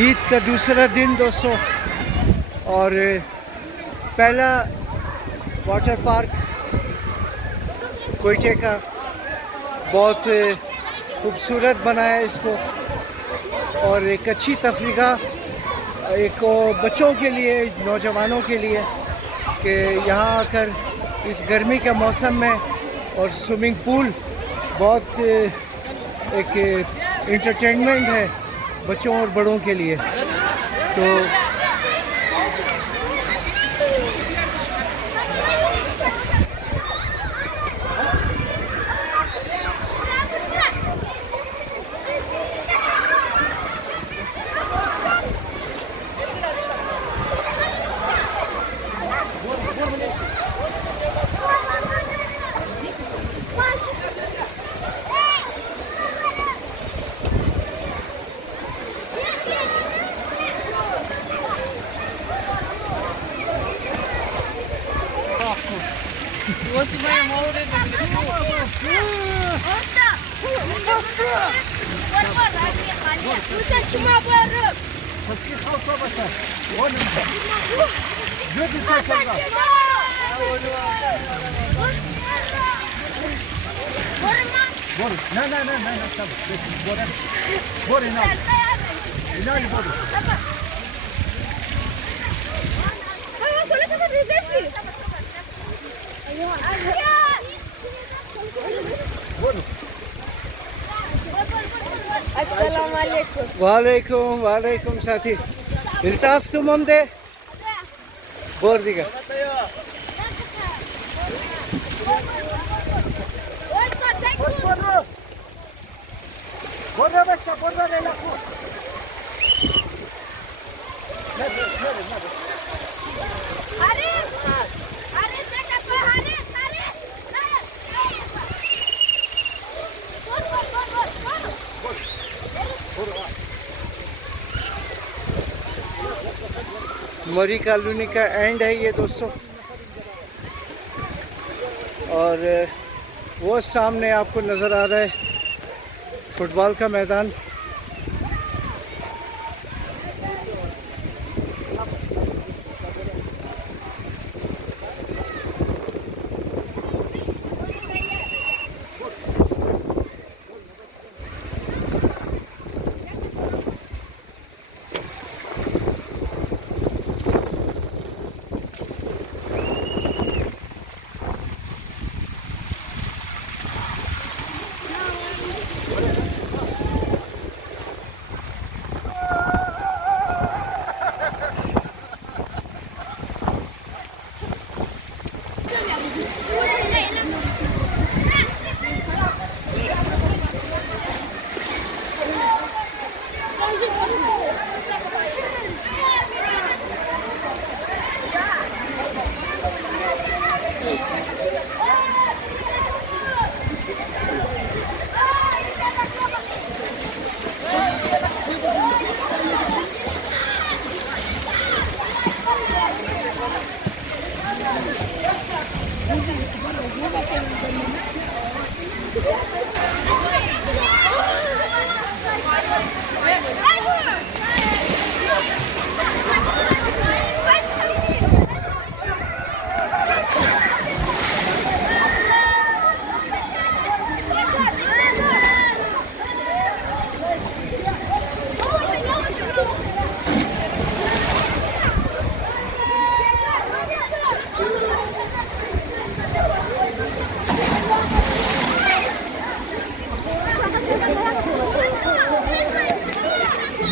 ईद का दूसरा दिन दोस्तों, और पहला वाटर पार्क कोयटे का बहुत खूबसूरत बनाया इसको, और एक अच्छी तफरीका एक बच्चों के लिए, नौजवानों के लिए कि यहाँ आकर इस गर्मी के मौसम में, और स्विमिंग पूल बहुत एक एंटरटेनमेंट है बच्चों और बड़ों के लिए। तो वालेकुम वालेकुम साथी इल्ताफ तुम दे बोर दिगा मरी कॉलोनी का एंड है ये दोस्तों, और वो सामने आपको नज़र आ रहा है फुटबॉल का मैदान।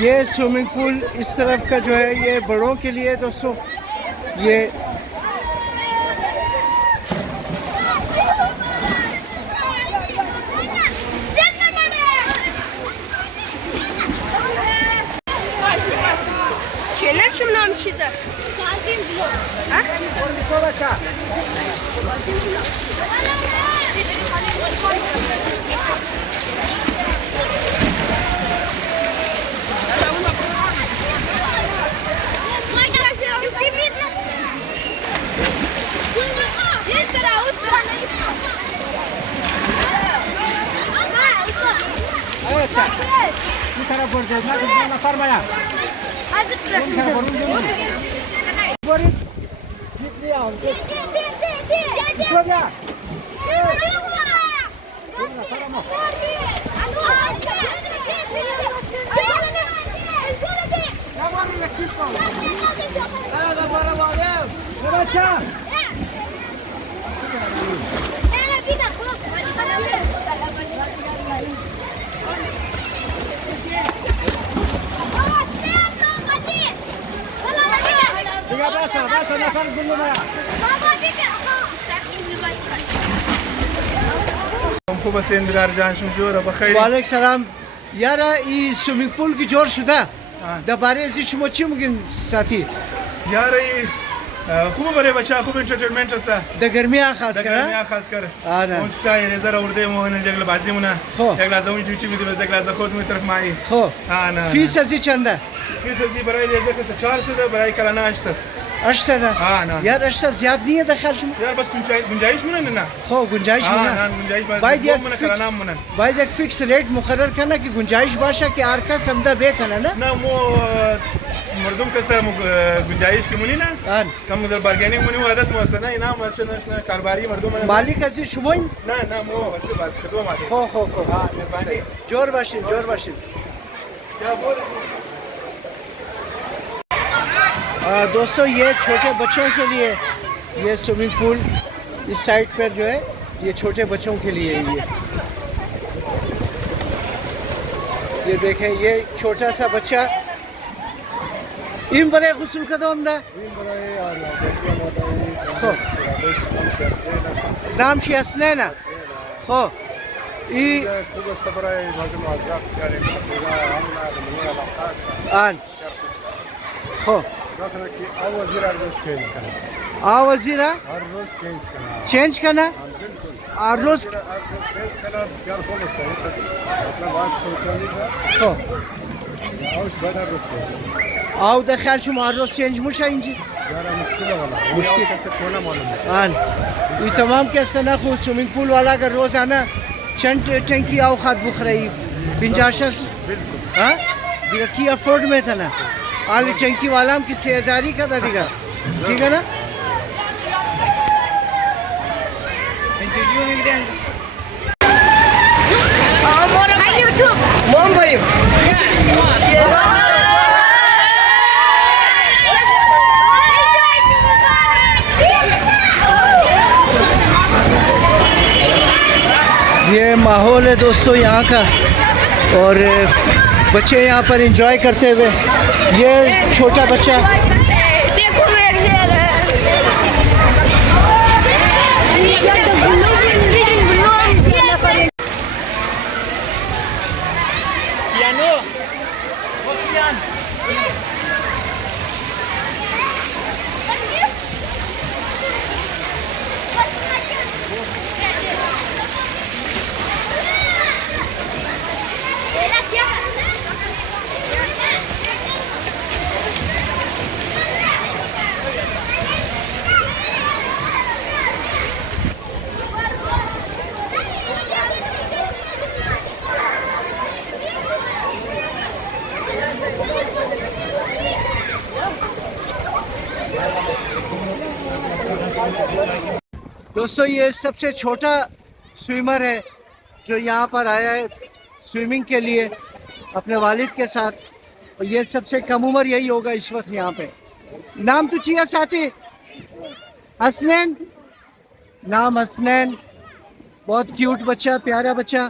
ये स्विमिंग पूल इस तरफ का जो है ये बड़ों के लिए दोस्तों, ये طرف ورجع ما تبغى نفر معاه خوب است اندرار جان شمجور بخیر. वालेकुम सलाम यार ई स्विमिंग पूल की जोर शुदा दबारे जी شما چی میگین ساتی یاری خوب برای بچه خوب انترتینمنت است. د گرمی خاص دگرمی کره خاص کر. آره. اون چای رزرو ورده مون جگل بازی مونه. خب. یک لحظه اون دیوتی میدیم از یک لحظه خود می طرف مایی. خب نه. فیس ازی چنده فیس ازی برای رزر کست 400 برای کلانا 800. 800 نه. यार 800 زیاد نیه داخل شما یار بس گنجایش مونه نه. خب گنجایش نه مونه گنجایش باید یک مونه کلانا مونه. باید یک فیکس ریت مقرر کنه که گنجایش باشه که هر کس همدا بتونه نه نه مو مردم کسته گنجایش کی مونی نه. آن کم در بارگینینگ مونی عادت مو است نه اینا ماشین کارباری مردم مالک ازی شما این نه مو بس خدمت ماده. خب مهربانی. جور باشین क्या बोल दोस्तों ये छोटे बच्चों के लिए ये स्विमिंग पूल इस साइड पर जो है ये छोटे बच्चों के लिए है ये देखें ये छोटा सा बच्चा इन बड़े गुस्ल का दम दा नाम शियासनेना हो ई आन हो वजीरा चेंज करना हर रोज आओ दखल شما هر روز چنج میشه اینجا مشکل آن این تمام کسا نخود سویمینگ پول والا اگر روزانه چند ٹنکی آو خود بخری 50 ها دیگه کی افورد میتونه आली टंकी वाला हम किसी हजारी का था दिखा ठीक है ना मुंबई ये माहौल है दोस्तों यहाँ का और बच्चे यहाँ पर एंजॉय करते हुए ये छोटा बच्चा देखो दोस्तों ये सबसे छोटा स्विमर है जो यहाँ पर आया है स्विमिंग के लिए अपने वालिद के साथ और ये सबसे कम उम्र यही होगा इस वक्त यहाँ पे नाम तो चाहिए साथी हसनैन नाम हसनैन बहुत क्यूट बच्चा प्यारा बच्चा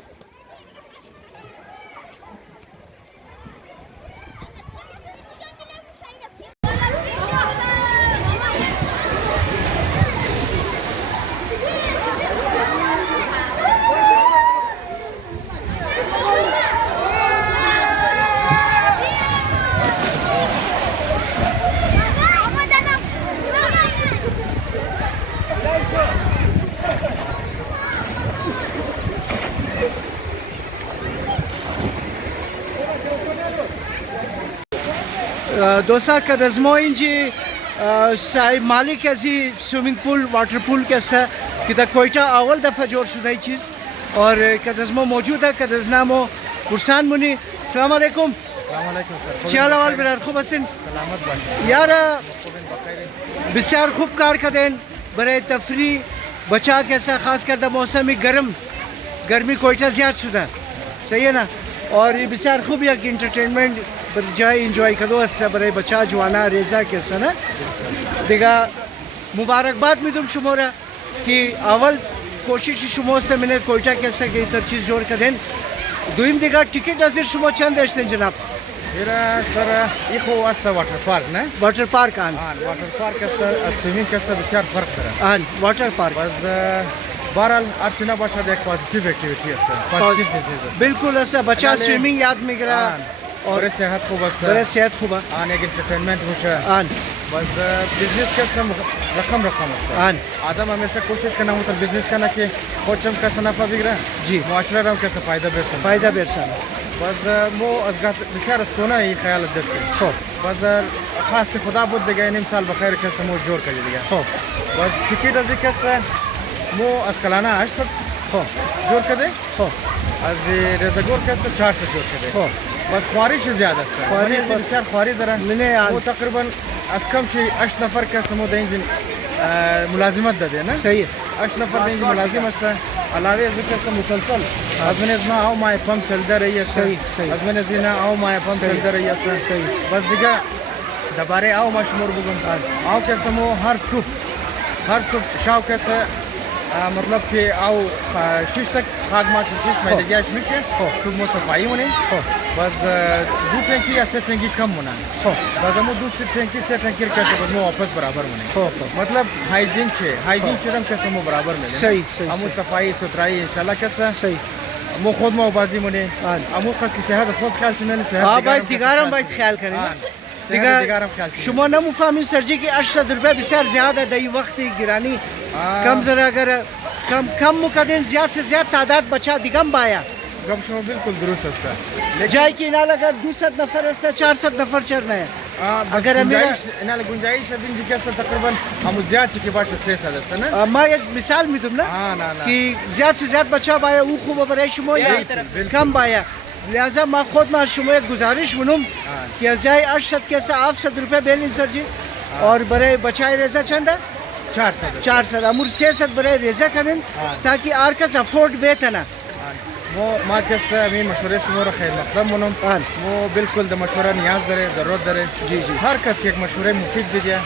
دوستا کدزمو اینجی صاحب مالک ازی سویمینگ پول واटर पूल के است که در کویتا اول دفعه جور شده چیز और کدزمو موجود है کدزنامو پرسان منی अस्सलाम वालेकुम सर क्या हाल बिरार खूब हसन सलामत बाश यार बिसार खूब कार कदेन बरे तफरी बचा कैसा खास कर मौसमी गर्मी कोयटा ज्यादा शुदा सही है ना और ये बिसार खूब या इंटरटेनमेंट जाए इंजॉय करो बरे बचा जवाना रेजा कैसा ना दिगा मुबारकबाद में तुम शुमोरा कि अवल कोशिश शुमो से मैंने कोयटा कैसा की तर चीज़ जोड़ कर दें दुईम दिगा टिकट अजीर शुमो चंद देते जनाब मेरा सर इको वास्ता वाटर पार्क ना वाटर पार्क आन वाटर पार्क कैसा स्विमिंग कैसा बिसार फर्क करा आन वाटर पार्क बस बहरहाल अर्चना बाशा एक पॉजिटिव एक्टिविटी है सर पॉजिटिव बिजनेस है बिल्कुल ऐसा बच्चा स्विमिंग याद में गिरा और सेहत खूब है बड़े सेहत खूब आन एक एंटरटेनमेंट मुशा आन बस बिजनेस कैसा रकम है आन आदम हमेशा कोशिश करना होता है बिजनेस करना कि खोचम कैसा नफा बिगड़ा जी मुआशरा रहा कैसा फ़ायदा बेरसा बस मो अजगा बिसार इसको ना ये ख्याल दर्ज हो बस खास से खुदा बुद्ध देगा इन साल बखैर कैसा मो जोड़ कर देगा हो बस टिकट अजी कैसा मो अस्कलाना आज सब हो जोड़ कर दे हो आज रेजागोर कैसा 400 जोड़ कर दे हो बस ख्वारिश ज़्यादा सर ख्वारिश बिसार ख्वारी दरा मैंने वो तकरीबन अस्कम से 8 नफर कैसा मो देंगे मुलाजिमत दे ना सही है 8 नफर देंगे मुलाजिमत से अलावे कैसा मुसलसल अजमन ना आओ माए पंप चलता रही है सही अजमन ना आओ माए पंप चलता रही है सही बस दिगा दबारे आओ मशमूर बुगम आओ कैसे मो हर सुबह शाव कैसे मतलब कि आओ शीश तक खाग मार शीश में लगे मिश सुबह सफाई होने बस दो टंकी या से टंकी कम होना बस हम दूसरी टंकी से टंकी कैसे बस मो वापस बराबर होने मतलब हाइजीन हम कैसे मो बराबर में सही हम सफाई सुथराई इंशाल्लाह कैसे सही मो खुद मो बाजी मुने हमो कस की सेहत खुद ख्याल से मैंने सेहत हां भाई दिगारम भाई ख्याल करें दिगारम ख्याल शुमा न मुफामी सरजी की 800 रुपए बिसार ज्यादा दई वक्त गिरानी कम जरा अगर कम मुकदन ज्यादा से ज्यादा तादाद बचा दिगम बाया गम शो बिल्कुल दुरुस्त है जाय की नाल अगर 200 नफर से 400 नफर चढ़ना है अगर गुंजाइश है दिन जी कैसे तकरीबन हम ज्यादा की बात से सदस्य ना मैं एक मिसाल में तुम ना कि ज्यादा से ज्यादा बचा बाया वो खूब बरे शुमो या कम बाया लिहाजा मैं खुद ना शुमो एक गुजारिश मनूम कि जाए 800 के से 800 रुपए बेलिन सर जी और बरे बचाए रेजा चंदा 400 अमूर 600 बरे रेजा करें ताकि आरकस अफोर्ड बेतना वो माँ कैसे मैं मशवरे शुमार खैर मतलब मनोम वो बिल्कुल द मशवरा नियाज दरे ज़रूरत दरे जी हर कस के एक मशवरे मुफीद भी दिया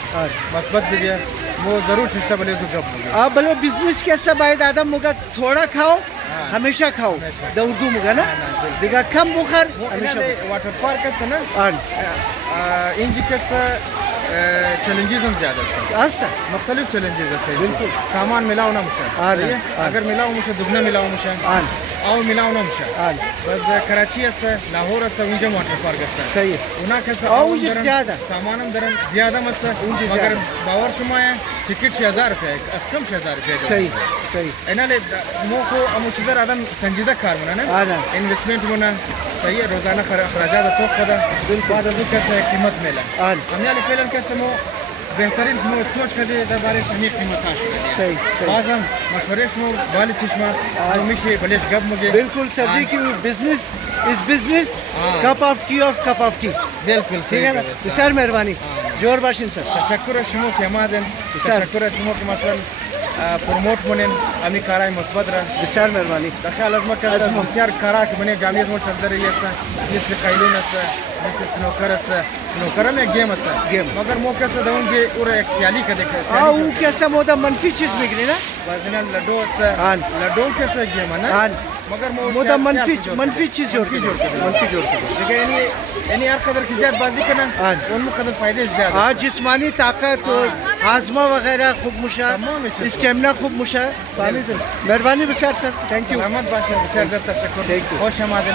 मस्बत भी दिया वो ज़रूर शिश्ता भले जो जब आप भले बिजनेस कैसा बाय आदम मुगा थोड़ा खाओ हमेशा खाओ दौड़ू मुगा ना दिगा कम बुखार हमेशा वाटर पार्क कैसे ना इंजी कैसे चैलेंजेस हम ज़्यादा आस्ता मुख्तलिफ चैलेंजेस है बिल्कुल सामान मिलाओ ना मुझे अगर मिलाओ मुझे दुगना मिलाओ मुझे आओ मिलाओ ना मुझे बस कराची है लाहौर है उनके वाटर पार्क है सही है उना कैसे आओ ज़्यादा सामान हम दरन ज़्यादा मस्त मगर बावर शुमा है टिकट 1000 रुपये कम 1000 रुपये सही इन्हें मो को अमुचदर आदम संजीदा कार मना ना इन्वेस्टमेंट मना सही है रोजाना खराजात तो खुदा बिल्कुल कैसे कीमत मिला हम यानी फिलहाल कैसे मो बेहतरीन सोच कर दे दरबारे सही कीमत सही आजम मशवरे शो वाली चश्मा मिशे बलेश गब मुझे बिल्कुल सर जी की business is business cup of T बिल्कुल ठीक है ना सर मेहरबानी जोर बाशिन सर तशक्कुर शुमो के मादन तशक्कुर शुमो के मसलन प्रमोट मोने अमी काराय मस्बत रा बिसार मेहरबानी दखाल अजमा का बिसार कारा के बने जामियत मोड चलते रही है मिसल काइलून है मिसल स्नोकर में गेम मगर मौके से दउन जे पूरा एक सियाली का देखे हां वो कैसा मोदा मनफी चीज बिगड़ी ना वजन लड्डू कैसे गेम है ना मगर मोदा मनफी चीज जोड़ के देखिए यानी हर कदर की ज्यादा बाजी करना उन कदर फायदे ज्यादा आज जिस्मानी ताकत और हाजमा वगैरह खूब मुशा स्टेमिना खूब मुशा मेहरबानी बिसार सर थैंक यू सलामत बादशाह बिसार तशक्कुर खुश आमदीद